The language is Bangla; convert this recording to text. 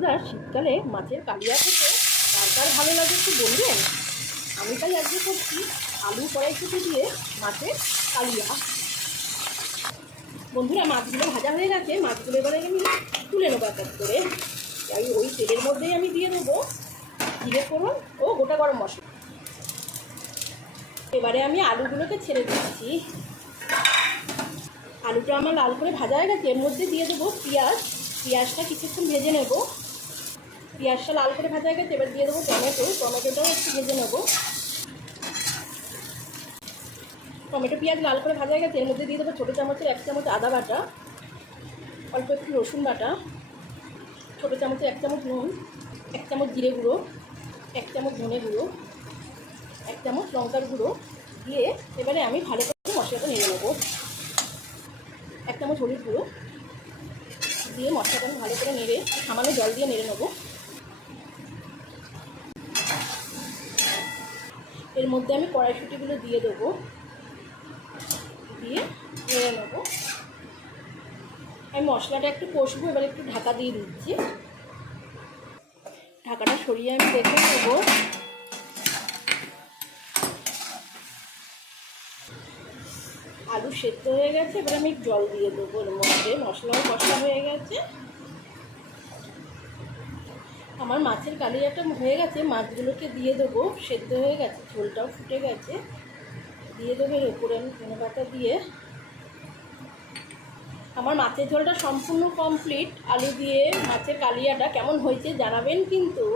বন্ধুরা, শীতকালে মাছের কালিয়া খেতে কার কার ভালো লাগে একটু বলবেন। আমি তাই আজকে করছি আলু কড়াইশুঁটি দিয়ে মাছের কালিয়া। বন্ধুরা, মাছগুলো ভাজা হয়ে গেছে। মাছগুলো এবারে আমি তুলে নেবো এক এক করে। ওই তেলের মধ্যেই আমি দিয়ে দেবো জিরে ফোড়ন ও গোটা গরম মশলা। এবারে আমি আলুগুলোকে ছেড়ে দিচ্ছি। আলুটা আমার লাল করে ভাজা হয়ে গেছে। এর মধ্যে দিয়ে দেবো পেঁয়াজ। পেঁয়াজটা কিছুক্ষণ ভেজে নেব। পেঁয়াজটা লাল করে ভাজা হয়ে গেছে। এবার দিয়ে দেবো টমেটো। টমেটোটাও একটু ভেজে নেব। টমেটো পেঁয়াজ লাল করে ভাজা হয়ে গেছে। এর মধ্যে দিয়ে দেবো ছোটো চামচের 1 চামচ আদা বাটা, অল্প একটু রসুন বাটা, ছোটো চামচের 1 চামচ নুন, 1 চামচ জিরে গুঁড়ো, 1 চামচ ধনে গুঁড়ো, 1 চামচ লঙ্কার গুঁড়ো দিয়ে এবারে আমি ভালো করে মশলাটা নেড়ে নেবো। 1 চামচ হলুদ গুঁড়ো দিয়ে মশলাটা আমি ভালো করে নেড়ে সামান্য জল দিয়ে নেড়ে নেবো। এর মধ্যে আমি কড়াইশুঁটিগুলো দিয়ে দেবো, দিয়ে নেড়ে নেবো। আমি মশলাটা একটু কষবো। এবার একটু ঢাকা দিয়ে দিচ্ছি। ঢাকাটা সরিয়ে আমি দেখে নেবো। আলু সেদ্ধ হয়ে গেছে। এবার আমি জল দিয়ে দেবো। এর মধ্যে মশলাও কষা হয়ে গেছে। আমার মাছের কালিয়াটা হয়ে গেছে। মাছগুলোকে দিয়ে দেবো। সেদ্ধ হয়ে গেছে, ঝোলটাও ফুটে গেছে। দিয়ে দেবো এর উপরে আমি ধনেপাতা দিয়ে। আমার মাছের ঝোলটা সম্পূর্ণ কমপ্লিট। আলু দিয়ে মাছের কালিয়াটা কেমন হয়েছে জানাবেন কিন্তু।